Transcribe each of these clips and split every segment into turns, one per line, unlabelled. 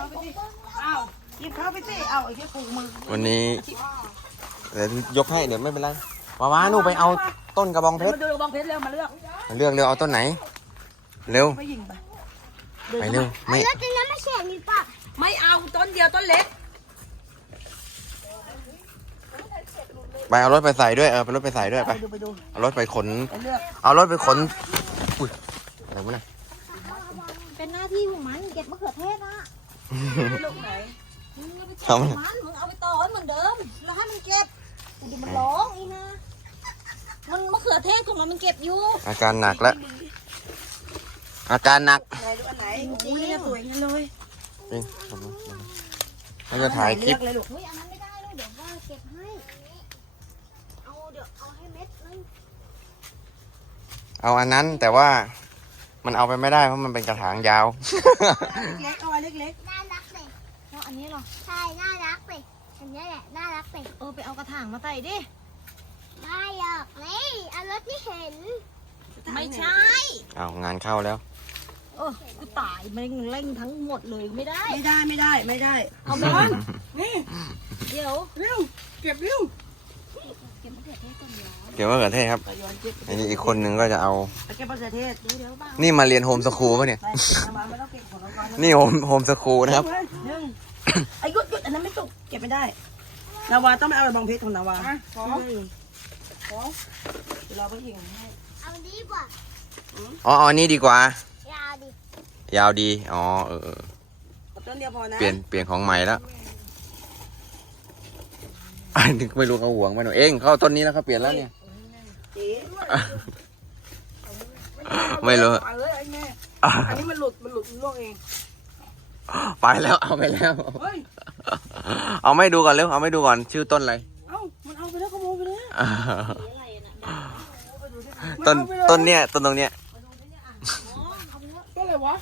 เข้าไปสิอ้าวหยิบเข้าไปสิเอาไอ้แค่ผูกมือ
วันนี้เดี๋ยวยกให้เดี๋ยวไม่เป็นไรว้าวาหนูไปเอาต้นกระบองเพชร
มาดูกระบองเพชรเร็วมาเลือก
เลือกเร็วเอาต้นไหน เร็ว
ไม่ยิงไป
ไปเร็วไม่
แล้วจะน้ำมาแฉะนี่ป่ะ
ไม่เอาต้นเดียวต้นเล็ก
ไปเอารถไปใส่ด้วยเออไปรถไปใส่ด้วย
ไป
ไป
ดูไปดู
เอารถไปขน
ไปเลือก
เอารถไปขนอุ้ยอะไรวะเนี่ย
เป็นหน้าที่ของมันเก็บมะเขือเทศนะ
ลูกไหน
มึงเอาไป
ทำอะไร
มันมึงเอาไปต่อให้เหมือนเดิม แล้วให้มันเก็บดูมันร้องอีนะมันมะเขือเทศของมันมันเก็บอยู่
อาการหนักแล้ว อาการหนัก
อะไรดูอันไหนโอ้โหนี่สวยงั้นเลย
นี่เราจะถ่ายคลิป
เลือกเลยลูก
เฮ้ยอันนั้นไม่ได้เลยเดี๋ยวว่าเก็บให้เอาเดี๋ยวเอาให้เม็ดนึง
เอาอันนั้นแต่ว่ามันเอาไปไม่ได้เพราะมันเป็นกระถางยาว
เล็กๆเอาไว้เล็ก
น่
อันนี้เหรอ
ใช่ น่ารักเลยอันนี้แหละ น่ารักเลย
เออไปเอากระถางมาใส่ดิ
ไม่หรอกนี่เอารถที่เห็น
ๆ
ไม่ใช่
เอางานเข้าแล้ว
เออกูตายมันเร่งทั้งหมดเลยไม่ได้
ไม่ได้ไม่ได้ไม่ได้
เอาไป
นี่
เดี๋ยว
เร็วเก็บเร็ว
เก็บมะเขือเทศก่อนเดี๋ยว
เกี่ยวกับมะเขือเทศครับ
ไปย้อนเก็บ
อันนี้อีกคนนึงก็จะเอา
ไปเก็บมะเขือเทศ
เดี๋ยวเดี๋ยวบ้าง
นี่มาเรียนโฮมสคูลป่ะเนี่ย
ไปเอามาไม่ต้องเก็บของเราก่อน
นี่โฮมโฮมสคูลนะครับ
หนึ่ง ไอ้ยุดยุดอันนั้นไม่สุกเก็บไม่ได้ นาวาต้องไม่เอากระบองเพชรของนาวาขอ ขอเดี๋ยวเราไปยิงให้
เอาดีกว่า
อ๋อเอาอันนี้ดีกว่า
ยาวดิ
ยาวดี อ๋อเออเออ
เอาต้นเดียวพอนะ
เปลี่ยนเปลี่ยนของใหม่แล้วอันนี้ไม่รู้เขาห่วงไหมหนูเองเขาเอาต้นนี้แล้วเขาเปลี่ยนแล้วเนี่ย
เจ๊
ไม่รู้
เอาเลยไอ้แม่อันนี้มันหลุดมันหลุดมันล่วงเอง
ไปแล้วเอาไปแล้ว
เฮ้ย
เอาไม่ดูก่อนเร็วเอาไม่ดูก่อนชื่อต้นอะไร
เอ้า มันเอาไปแล้วขโมยไปแล้ว
ต้นต้นเนี้ยต้นตรงเนี้ย
ก็เลยวะ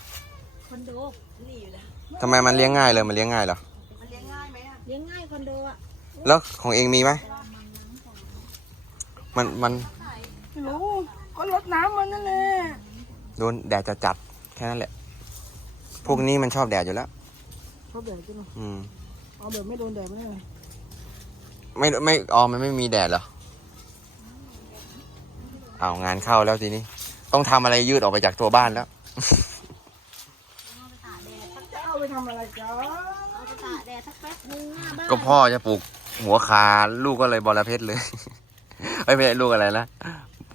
คอนโดนี่อยู่แล้ว
ทำไมมันเลี้ยงง่ายเลยมันเลี้ยงง่ายเหรอ
มันเลี้ยงง่ายไหมอะ
เลี้ยงง่ายคอนโดอะ
แล้วของเองมีไหมมันมัน
ไม่รู้ก็รดน้ำมันนั่นแหละ
โดนแดดจะจัดแค่นั้นแหละ พวกนี้มันชอบแดดอยู่แล้ว
เขาแดดใช่ไหม
อืม
เอาแบบไม่โดนแดดไม่ได้
ไม่ไม่อ๋อมันไม่มีแดดเหรอเอางานเข้าแล้วทีนี้ ต้องทำอะไรยืดออกไปจากตัวบ้านแล้ว
จะเอาไปทำอะไรจ๊ะ
เอาไปตากแดดสักแป๊บนึงหน้าบ้าน
ก็พ่อจะปลูกหัวคาลูกก็เลยบอระเพ็ดเลย เอ้ยไม่ใช่ลูกอะไรนะ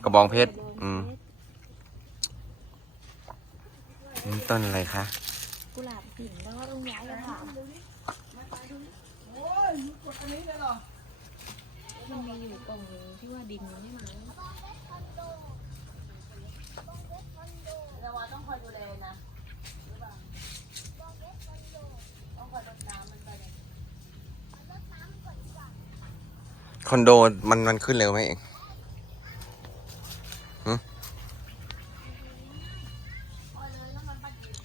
กระบองเพชรอืมนี่ต้นอะไรคะ
กุหลาบหินแล้วก็ต้องย้ายกระถาง
โอ้ยกดอันนี้เลยเหรอ
มันมีอยู่ตรงที่ว่าดินมันไม่มา
คอนโดมันมันขึ้นเร็วไหมเอง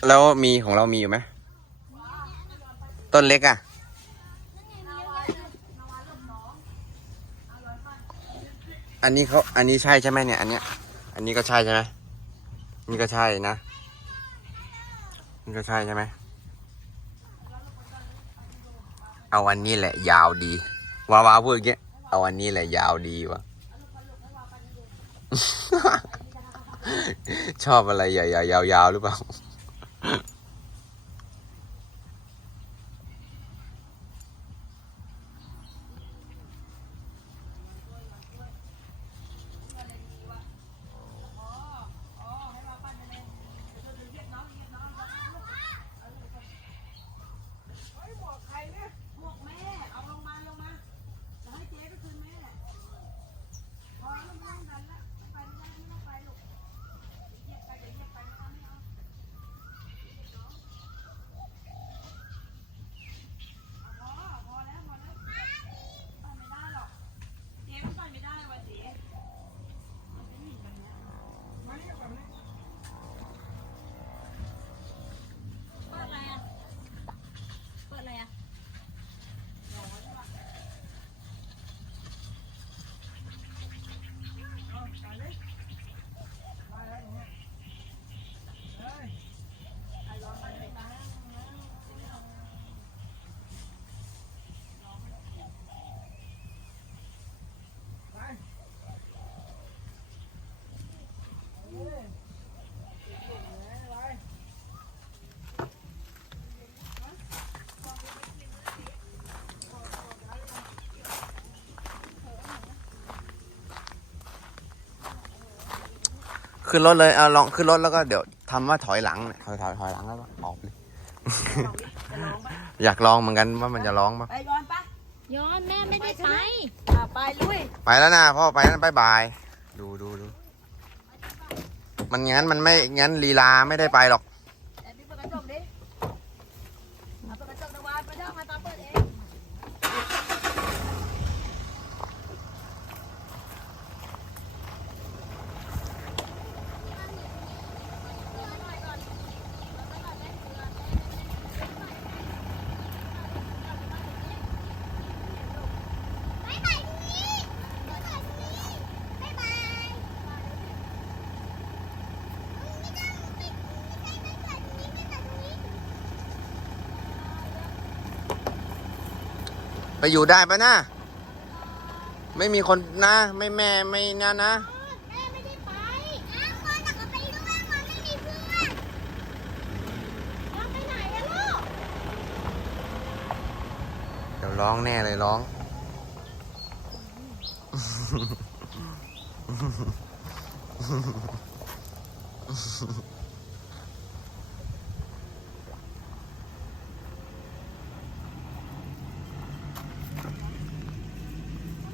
แล้วมีของเรามีอยู่ไหมต้นเล็กอะอันนี้เขาอันนี้ใช่ใช่ไหมเนี่ยอันเนี้ย อันนี้ก็ใช่ใช่ไหมนี่ก็ใช่นะ นี่ก็ใช่ใช่ไหมเอาอันนี้แหละ ยาวดีวาวาพูดอย่างเงี้ยเอาอันนี้แหละยาวดีวะชอบอะไรใหญ่ๆยาวๆหรือเปล่า ขึ้นรถเลยเอาลองขึ้นรถแล้วก็เดี๋ยวทำว่าถอยหลังเนี่ยถอยถอยถอยหลังแล้วก็ออกเลย
จะร้องปะ
อยากลองเหมือนกันว่ามันจะร้องปะ
ไปย้อนปะ
ย้อนแม่ไม่ได้ไป
อะไปลุย
ไปแล้วนะพ่อไปแล้วบายบายดูดูดูมันงั้นมันไม่งั้นลีลาไม่ได้ไปหรอก
แอบพี่เปิดกระจกดิเอาเปิดกระจกนะวานไปเด้อมาตามเปิดเอง
ไป อยู่ได้ปะนะไม่มีคนนะ ไม่แม่ไม่นะนะ
แม่ไม่ได้ไปอ้วพ่อแต่ก็ไปด้วยมันไม่มีเพื่อนน้องไปไหนลูก
เดี๋ยวร้องแน่เลยร้อง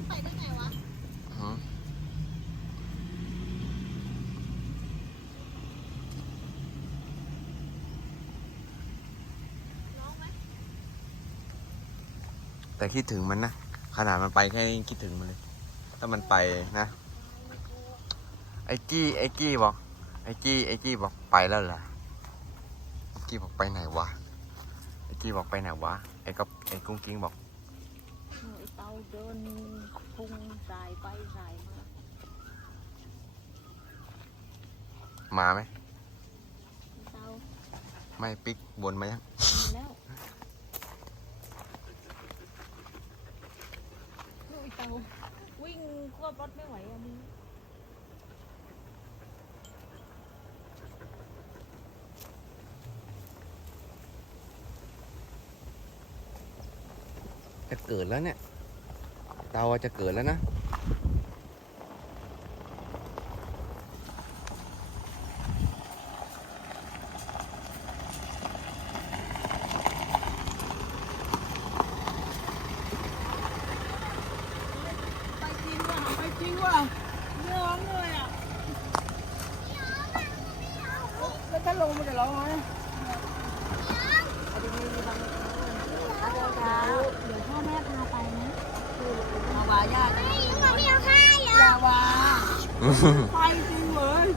ปได้ไงวะ
หือ แต่คิดถึงมันนะ ขนาดมันไปแค่นี้ยังคิดถึงมันเลย ถ้ามันไปนะ ไอ้กี้ไอ้กี้บอก ไอ้กี้ไอ้กี้บอกไปแล้วเหรอไอ้กี้บอกไปไหนวะ ไอ้กี้บอกไปไหนวะ ไอ้ก็ไอ้กุ้งกิ้งบอก
ไอ้เตาเดินพุงสายไปสายมา
มาไหม
ไอ้เตา
ไม่ปิกบนมายัง
มีแล้วลูกไอ้เตาวิ่งควบรถไม่ไหวอะมึง
จะเกิดแล้วเนี่ย เตาจะเกิดแล้วนะ
ไปจริงว่ะไปจริงว่ะไม่ร้องเลยอะแล้วถ้าลงมันจะร้องไหมเอาดีๆดีๆบังเอาเท้าเท้า
เดี๋ยวพ่อแม่พาไปนะ
มาวาย่าจะ
ไอ้ลูกมันไม่เอาให้เหรอ
อย่าวาไปจริงเว้ย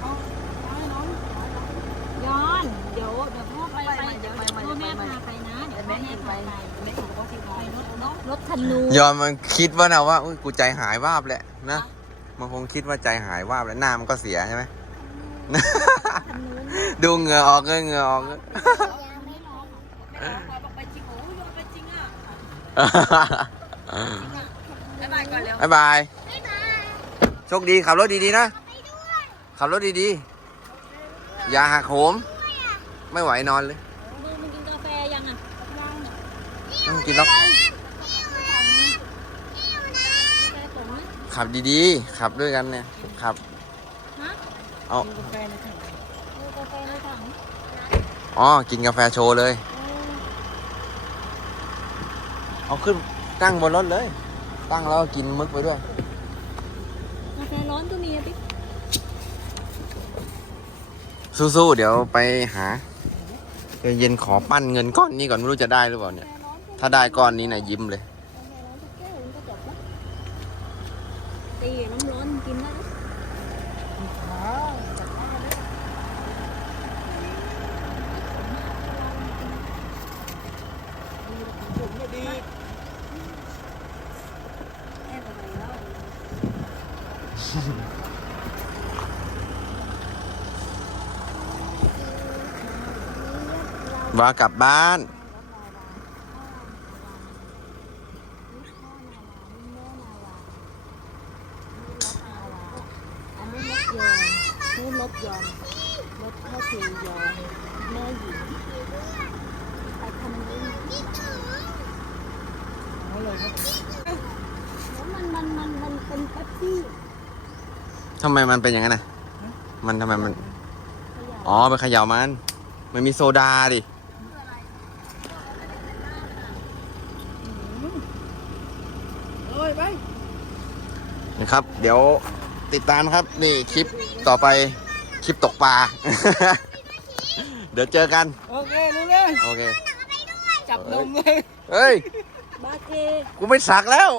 เอาไปน้อง
ย้อน เดี๋ยวเดี๋ยวพ่อไป
ไป
ไป
ไป
เดี๋ยว
ไปไป
พ่อแม่
ไป
พาไปนะ เดี๋
แต่
ยวพ่
แม่
อแม่
ถึงไป
พาไป
แม่ถึงก็ที่พอ
ไปรถเนาะรถคันนู
ยอมมันคิดว่านะว่าอุ๊ยกูใจหายวาบแหละนะมันคงคิดว่าใจหายวาบแล้วหน้ามันก็เสียใช่ไหม
คันนู้น
ดูเหงื่อออกเลยเหงื่อออกเลย
ยังไม่ร้อง
บอกไปจริงโอ้ยยอมไปจริงอะ บ๊ายบายก่อนเร็ว
บ๊ายบาย
ไม่มา
โชคดีขับรถดีๆนะ
ไปด้วย
ขับรถดีๆ อย่าหักโหม ไม่ไหวนอนเลย
มึงมึงกินกาแฟยังอะ
ไม่ต้องกินหรอก
หิวนะหิวนะ
กาแฟผงนะ
ขับดีๆ ขับด้วยกันเนี่ย ขับ
ฮะ
เอา
กาแฟในถัง
เออกาแฟในถัง
อ๋อ กินกาแฟโชว์เลย เอาขึ้นตั้งบนรถเลย ตั้งแล้วก็กินมึกไปด้วย
กาแฟร้อนก็มีอะปิ๊ก
สู้ๆเดี๋ยวไปหาเดี๋ยวเย็นขอปั้นเงินก้อนนี้ก่อนไม่รู้จะได้หรือเปล่าเนี่ย ถ้าได้ก้อนนี้นะยิ้มเลย
กาแฟร้อนสักแก้วมันก็จบแล้วตีน้ำร้อนกินได้ไหม
ว่ากลับบ้าน
อันนี้รถยนต์นี่รถยนต์รถพ่อคือยนต์แม่หญิงไปทำนี้แล้วมันมันมันมันเป็นแป๊บซี่
ทำไมมันเป็นอย่างนั้นนะมันทำไมมัน อ๋อไปเขย่ามัน มันมีโซดาดิ
เอ้ยไป
นะครับ เดี๋ยวติดตามครับ นี่คลิปต่อไปคลิปตกปลา เดี๋ยวเจอกัน
โอเครู้เรื่อง
โอเค
จับนมเลย
เฮ้ย
บาเกต
กูไม่สักแล้ว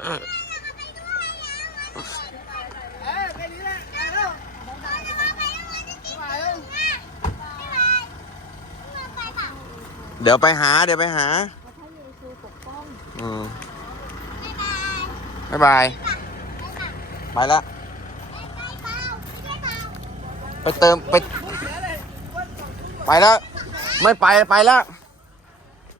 เออแค่นี้แหละไปแล้วไปแล้ว
เดี๋ยวไปหา เดี๋ยวไปหา
พระเยซูปกป้อง
อืมบ๊ายบาย ไปละ ไปเติมไป ไปแล้ว ไม่ไปไปแล้ว